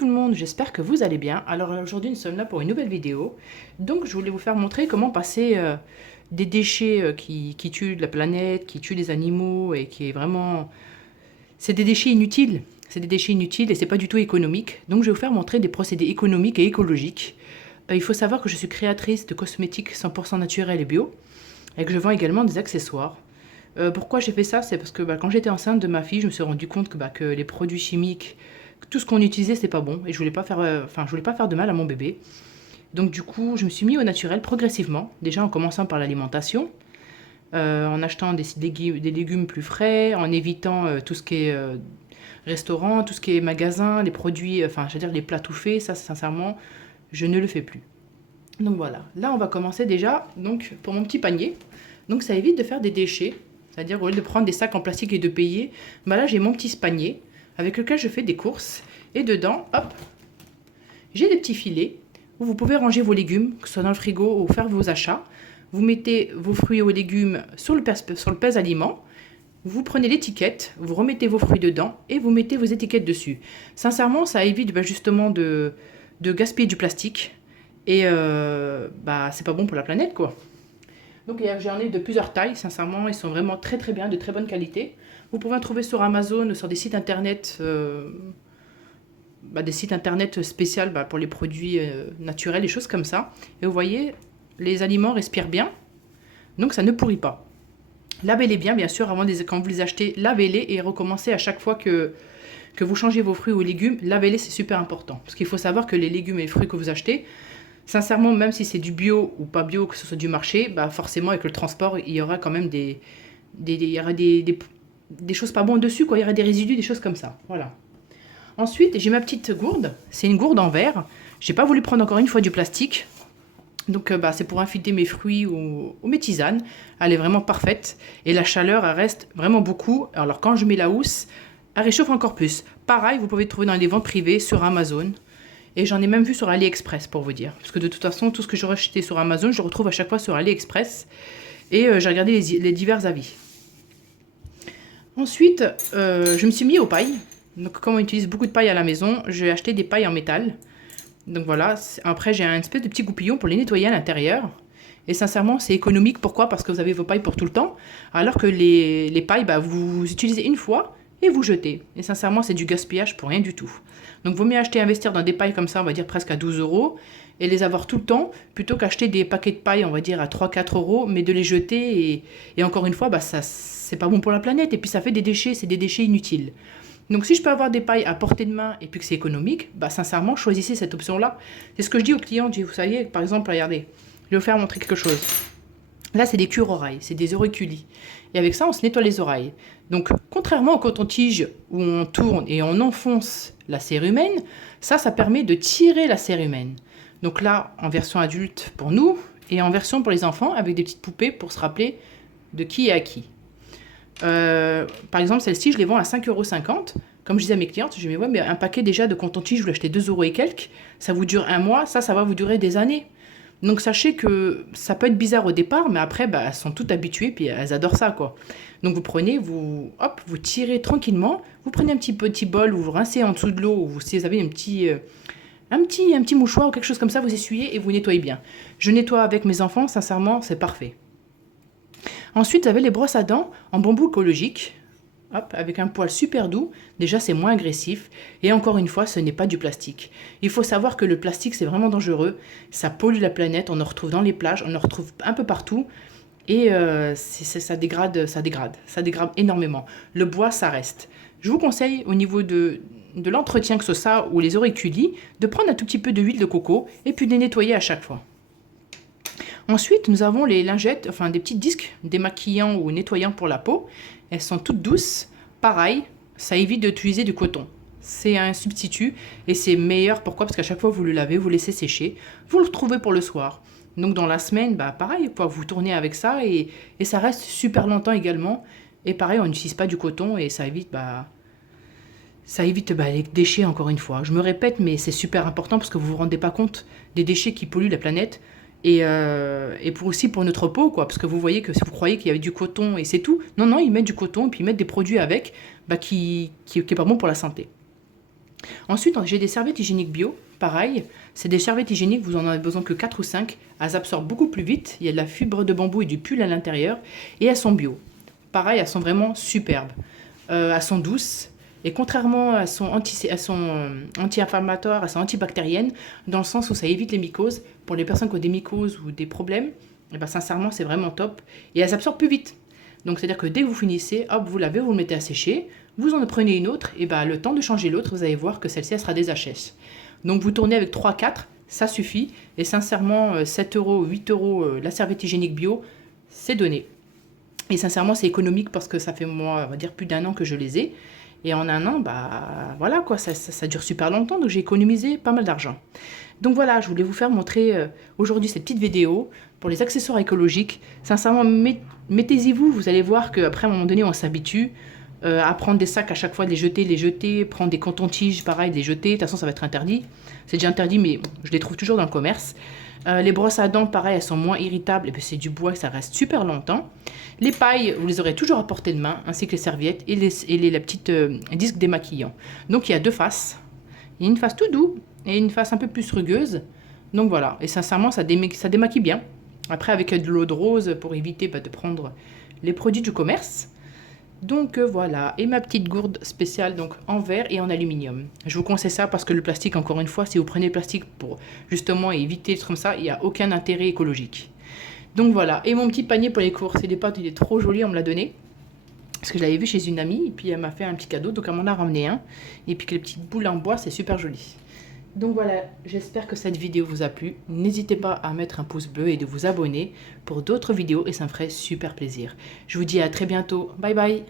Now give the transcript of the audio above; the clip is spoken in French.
tout le monde, j'espère que vous allez bien. Alors aujourd'hui nous sommes là pour une nouvelle vidéo. Donc je voulais vous faire montrer comment passer des déchets qui tuent la planète, qui tuent les animaux et qui est vraiment... C'est des déchets inutiles. C'est des déchets inutiles et c'est pas du tout économique. Donc je vais vous faire montrer des procédés économiques et écologiques. Il faut savoir que je suis créatrice de cosmétiques 100% naturels et bio et que je vends également des accessoires. Pourquoi j'ai fait ça? C'est parce que quand j'étais enceinte de ma fille, je me suis rendu compte que les produits chimiques, tout ce qu'on utilisait, c'était pas bon. Et je voulais pas faire, je voulais pas faire de mal à mon bébé. Donc du coup, je me suis mis au naturel progressivement. Déjà en commençant par l'alimentation, en achetant des légumes plus frais, en évitant tout ce qui est restaurant, tout ce qui est magasin, les produits, je veux dire les plats tout faits. Ça, sincèrement, je ne le fais plus. Donc voilà. Là, on va commencer déjà donc pour mon petit panier. Donc ça évite de faire des déchets. C'est-à-dire, au lieu de prendre des sacs en plastique et de payer, là, j'ai mon petit panier avec lequel je fais des courses. Et dedans, hop, j'ai des petits filets où vous pouvez ranger vos légumes, que ce soit dans le frigo ou faire vos achats. Vous mettez vos fruits ou légumes sur le pèse-aliments. Vous prenez l'étiquette, vous remettez vos fruits dedans et vous mettez vos étiquettes dessus. Sincèrement, ça évite justement de gaspiller du plastique. Et c'est pas bon pour la planète, quoi. Donc j'en ai de plusieurs tailles, sincèrement, ils sont vraiment très très bien, de très bonne qualité. Vous pouvez en trouver sur Amazon, sur des sites internet, des sites internet spéciaux pour les produits naturels, des choses comme ça. Et vous voyez, les aliments respirent bien, donc ça ne pourrit pas. Lavez-les bien, bien sûr, quand vous les achetez, lavez-les et recommencez à chaque fois que vous changez vos fruits ou légumes, lavez-les, c'est super important. Parce qu'il faut savoir que les légumes et les fruits que vous achetez, sincèrement, même si c'est du bio ou pas bio, que ce soit du marché, forcément avec le transport, il y aura quand même des choses pas bonnes dessus, quoi. Il y aura des résidus, des choses comme ça. Voilà. Ensuite, j'ai ma petite gourde. C'est une gourde en verre. J'ai pas voulu prendre encore une fois du plastique. Donc c'est pour infuser mes fruits ou mes tisanes. Elle est vraiment parfaite. Et la chaleur, elle reste vraiment beaucoup. Alors quand je mets la housse, elle réchauffe encore plus. Pareil, vous pouvez trouver dans les ventes privées sur Amazon. Et j'en ai même vu sur AliExpress pour vous dire. Parce que de toute façon, tout ce que j'aurais acheté sur Amazon, je le retrouve à chaque fois sur AliExpress. Et j'ai regardé les divers avis. Ensuite, je me suis mis aux pailles. Donc comme on utilise beaucoup de paille à la maison, j'ai acheté des pailles en métal. Donc voilà, après j'ai un espèce de petit goupillon pour les nettoyer à l'intérieur. Et sincèrement, c'est économique. Pourquoi? Parce que vous avez vos pailles pour tout le temps. Alors que les pailles, vous utilisez une fois et vous jetez. Et sincèrement, c'est du gaspillage pour rien du tout. Donc vaut mieux investir dans des pailles comme ça, on va dire presque à 12 € et les avoir tout le temps, plutôt qu'acheter des paquets de paille, on va dire à 3-4 €, mais de les jeter. Et encore une fois, ça c'est pas bon pour la planète. Et puis ça fait des déchets, c'est des déchets inutiles. Donc si je peux avoir des pailles à portée de main et puis que c'est économique, sincèrement, choisissez cette option-là. C'est ce que je dis aux clients. Je dis, vous savez, par exemple, regardez, je vais vous faire montrer quelque chose. Là, c'est des cure-oreilles, c'est des auriculis. Et avec ça, on se nettoie les oreilles. Donc, contrairement au coton-tige où on tourne et on enfonce la cérumen, ça permet de tirer la cérumen. Donc là, en version adulte pour nous et en version pour les enfants avec des petites poupées pour se rappeler de qui est à qui. Par exemple, celle-ci, je les vends à 5,50 €. Comme je disais à mes clientes, je dis, mais un paquet déjà de coton-tige, vous l'achetez 2 € et quelques, ça vous dure un mois, ça va vous durer des années. Donc sachez que ça peut être bizarre au départ, mais après, elles sont toutes habituées, puis elles adorent ça, quoi. Donc vous prenez, vous tirez tranquillement, vous prenez un petit bol, vous rincez en dessous de l'eau, ou si vous avez un petit mouchoir ou quelque chose comme ça, vous essuyez et vous nettoyez bien. Je nettoie avec mes enfants, sincèrement, c'est parfait. Ensuite, vous avez les brosses à dents en bambou écologique, avec un poil super doux. Déjà, c'est moins agressif. Et encore une fois, ce n'est pas du plastique. Il faut savoir que le plastique, c'est vraiment dangereux. Ça pollue la planète. On en retrouve dans les plages, on en retrouve un peu partout. Et ça dégrade énormément. Le bois, ça reste. Je vous conseille, au niveau de l'entretien, que ce soit ça ou les auriculis, de prendre un tout petit peu d'huile de coco et puis de les nettoyer à chaque fois. Ensuite, nous avons les lingettes, des petits disques démaquillants ou nettoyants pour la peau. Elles sont toutes douces. Pareil, ça évite d'utiliser du coton. C'est un substitut et c'est meilleur. Pourquoi? Parce qu'à chaque fois, vous le lavez, vous laissez sécher. Vous le retrouvez pour le soir. Donc dans la semaine, pareil, vous tournez avec ça et ça reste super longtemps également. Et pareil, on n'utilise pas du coton et ça évite les déchets, encore une fois. Je me répète, mais c'est super important parce que vous ne vous rendez pas compte des déchets qui polluent la planète. Et aussi pour notre peau, quoi, parce que vous voyez que si vous croyez qu'il y avait du coton et c'est tout, non, ils mettent du coton et puis ils mettent des produits avec qui est pas bon pour la santé. Ensuite, j'ai des serviettes hygiéniques bio. Pareil, c'est des serviettes hygiéniques, vous en avez besoin que 4 ou 5. Elles absorbent beaucoup plus vite. Il y a de la fibre de bambou et du pull à l'intérieur. Et elles sont bio. Pareil, elles sont vraiment superbes. Elles sont douces. Et contrairement, elles sont anti-inflammatoires, elles sont antibactériennes, dans le sens où ça évite les mycoses. Pour les personnes qui ont des mycoses ou des problèmes, et ben, sincèrement, c'est vraiment top. Et elles absorbent plus vite. Donc, c'est-à-dire que dès que vous finissez, hop, vous lavez, vous le mettez à sécher, vous en prenez une autre, et ben, le temps de changer l'autre, vous allez voir que celle-ci, elle sera des HS. Donc, vous tournez avec 3-4, ça suffit. Et sincèrement, 7 €, 8 € la serviette hygiénique bio, c'est donné. Et sincèrement, c'est économique parce que ça fait, moi, on va dire, plus d'1 an que je les ai. Et en 1 an, bah voilà quoi, ça dure super longtemps, donc j'ai économisé pas mal d'argent. Donc voilà, je voulais vous faire montrer aujourd'hui cette petite vidéo pour les accessoires écologiques. Sincèrement, mettez-y vous allez voir qu'après à un moment donné, on s'habitue à prendre des sacs à chaque fois, les jeter, prendre des cotons-tiges, pareil, les jeter. De toute façon, ça va être interdit. C'est déjà interdit, mais je les trouve toujours dans le commerce. Les brosses à dents, pareil, elles sont moins irritables. Et puis c'est du bois, ça reste super longtemps. Les pailles, vous les aurez toujours à portée de main, ainsi que les serviettes et les petites disques démaquillants. Donc il y a 2 faces. Il y a une face tout doux et une face un peu plus rugueuse. Donc voilà, et sincèrement, ça démaquille bien. Après, avec de l'eau de rose pour éviter de prendre les produits du commerce. Donc voilà, et ma petite gourde spéciale donc en verre et en aluminium. Je vous conseille ça parce que le plastique, encore une fois, si vous prenez le plastique pour justement éviter comme ça, il n'y a aucun intérêt écologique. Donc voilà, et mon petit panier pour les courses et les pâtes, il est trop joli, on me l'a donné. Parce que je l'avais vu chez une amie, et puis elle m'a fait un petit cadeau, donc elle m'en a ramené un. Et puis que les petites boules en bois, c'est super joli. Donc voilà, j'espère que cette vidéo vous a plu. N'hésitez pas à mettre un pouce bleu et de vous abonner pour d'autres vidéos et ça me ferait super plaisir. Je vous dis à très bientôt. Bye bye.